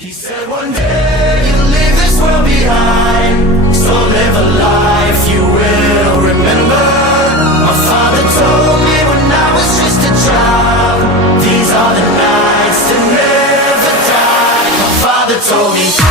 He said one day you'll leave this world behind, so live a life you will remember. My father told me when I was just a child, these are the nights that never die. My father told me